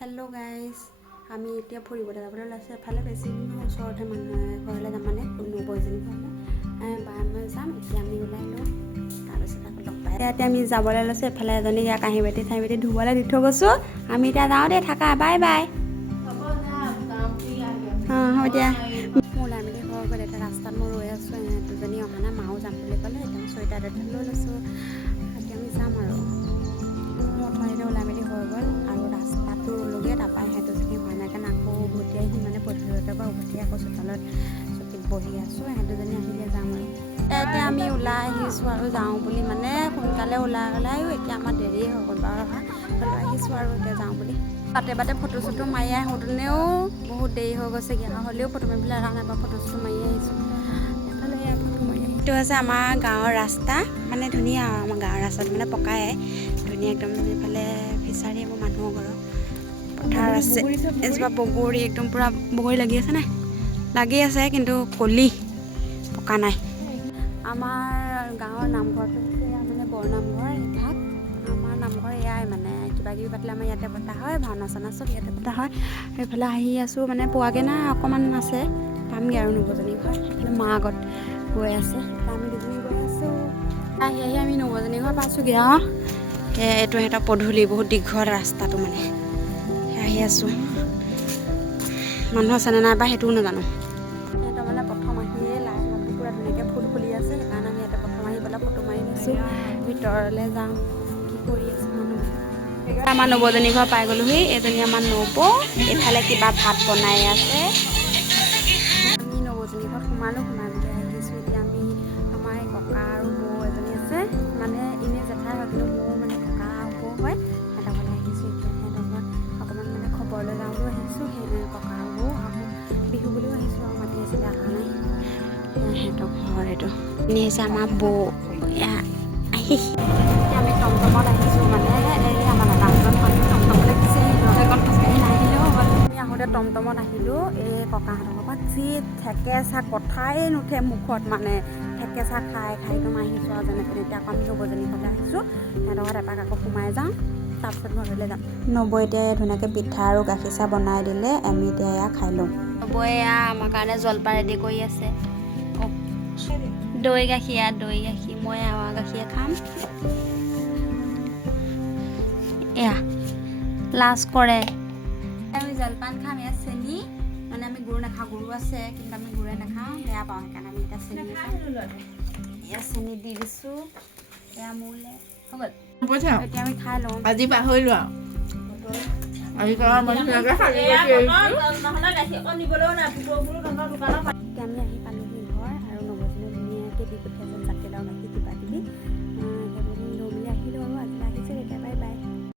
Hello' guys, আমি এতিয়া ফুৰিবলৈ যাবলৈ ওলাইছোঁ। এফালে বেছি ওচৰতে মানুহে ঘৰলৈ যাম, মানে নবৌজনী ঘৰলৈ মই যাম। এতিয়া আমি ওলাই লওঁ, তাৰপিছত আকৌ লগ পাই এতিয়া আমি যাবলৈ লৈছোঁ। এফালে এজনী ইয়াক কাঁহী বাতি ধুবলৈ দি থৈ গৈছোঁ। আমি এতিয়া যাওঁ দেই, থাকা, বাই বাই। অঁ হ'ব দিয়া। মোৰ ওলাই মেলি হৈ গ'ল। এতিয়া ৰাস্তাত মই ৰৈ আছোঁ, দুজনী অহা নাই, মাও যাম বুলি ক'লে। এতিয়া মই চুৱেটাৰ এটা লৈ লৈছোঁ। এতিয়া আমি যাম আৰু মোৰ অথনিতে ওলাই মেলি হৈ গ'ল আৰু ৰাস্তাটো ৰ'লোগৈ। তাৰপৰা সিহঁতৰ যদি হোৱা নাই কাৰণে আকৌ উভতি আহি মানে পদূলিৰ পৰা উভতি আকৌ চোতালত চকীত বহি আছোঁ। সিহঁতজনী আহিলে যাম আৰু এতিয়া আমি ওলাই আহিছোঁ আৰু যাওঁ বুলি, মানে সোনকালে ওলাইও এতিয়া আমাৰ দেৰিয়ে হৈ গ'ল বাৰু অহা, হ'লেও আহিছোঁ আৰু এতিয়া যাওঁ বুলি। বাটে ফটো চটো মাৰি আহোঁতেনেও বহুত দেৰি হৈ গৈছেগৈ, হ'লেও ফটো মাৰিবলৈ এৰা নাই বাৰু, ফটো চটো মাৰি আহিছোঁ। এইফালে ফটো মাৰি এইটো হৈছে আমাৰ গাঁৱৰ ৰাস্তা, মানে ধুনীয়া আৰু আমাৰ গাঁৱৰ ৰাস্তাটো মানে পকাই ধুনীয়া একদম। এইফালে ফিচাৰী মোৰ মানুহৰ ঘৰৰ পথাৰ আছে। এজোপা বগৰী একদম পূৰা বগৰী লাগি আছে নাই, লাগি আছে কিন্তু কলি পকা নাই। আমাৰ গাঁৱৰ নামঘৰটো হৈছে মানে বৰনামঘৰ। এভাগ আমাৰ নামঘৰ এয়াই, মানে কিবা কিবি পাতিলে আমাৰ ইয়াতে পতা হয়, ভাওনা চাওনা চব ইয়াতে পতা হয়। সেইফালে আহি আছোঁ, মানে পোৱাগৈ নাই, অকণমান আছে, পামগৈ আৰু নবৌজনী ঘৰ। সেইফালে মা আগত গৈ আছে, আমি দুজনী গৈ আছোঁ। আহি আমি নবৌজনী ঘৰ পাইছোঁগৈ আৰু এইটো সিহঁতৰ পদূলি, বহুত দীঘল ৰাস্তাটো, মানে আহি আছোঁ। মানুহ আছেনে নাই বা সেইটোও নাজানো। সিহঁতৰ মানে প্ৰথম আহিয়ে লাই শাকবোৰ পূৰা ধুনীয়াকৈ ফুল ফুলি আছে, সেইকাৰণে আমি ইয়াতে প্ৰথম আহি পেলাই ফটো মাৰি লৈছোঁ। ভিতৰলৈ যাম, কি কৰি আছে মানুহ। আমাৰ নবৌজনী ঘৰ পাই গ'লোহি। এজনী আমাৰ নবৌ, এইফালে কিবা ভাত বনাই আছে। আমি নবৌজনী ঘৰত সোমাই মেলি আহিছোঁ। এতিয়া আমি আমাৰ এই ককা আৰু বৌ এজনী আছে, মানে এনেই জেঠাই হয় কিন্তু মোৰ মানে ককা বৌ হয়। সিহঁতৰ ঘৰলৈ আহিছোঁ। এতিয়া সিহঁতৰ ঘৰত অকণমান মানে খবৰ লৈ যাওঁ বুলিও আহিছোঁ। ককা বৌ আকৌ বিহু বুলিও আহিছোঁ আৰু মাতি আছিলে, অহা নাই। সিহঁতৰ ঘৰ এইটো এনে হৈছে আমাৰ বৌ। আমি টমটমত আহিছোঁ, মানে এই আমাৰ দাদাহঁতৰ মানুহ টমটমত আহিছে, সিহঁতৰ খোজকাঢ়ি নাহিলেও হ'ল। আমি আহোঁতে টমটমত আহিলোঁ। এই ককাহঁতৰ ঘৰৰ পৰা যি থেকেচা কথাই নুঠে মুখত, মানে থেকেচা খাই একদম আহিছোঁ আৰু যেনে তেনে। এতিয়া আকৌ আমি নবৌজনী ঘৰলৈ আহিছোঁ। সিহঁতৰ ঘৰত এপাক আকৌ সোমাই যাওঁ, তাৰপিছত ঘৰলৈ যাম। নবৌয়ে এতিয়া ধুনীয়াকৈ পিঠা আৰু গাখীৰ চাহ বনাই দিলে, আমি এতিয়া এয়া খাই লওঁ। নবৌয়ে এয়া আমাৰ কাৰণে জলপান ৰেডি কৰি আছে। দৈ গাখীৰ, মই এৱা গাখীৰে খাম। এয়া লাজ কৰে। আমি জলপান খাম, এয়া চেনি, মানে আমি গুড় নাখাওঁ, গুড়ো আছে কিন্তু আমি গুড়ে নাখাওঁ, বেয়া পাওঁ, সেইকাৰণে আমি এতিয়া চেনি খাম। এয়া চেনি দি দিছোঁ, এয়া মোলে হৈ গ'ল। এতিয়া আমি খাই লওঁ। আজি পাহৰিলোঁ আৰু এতিয়া আমি আহি পালোহি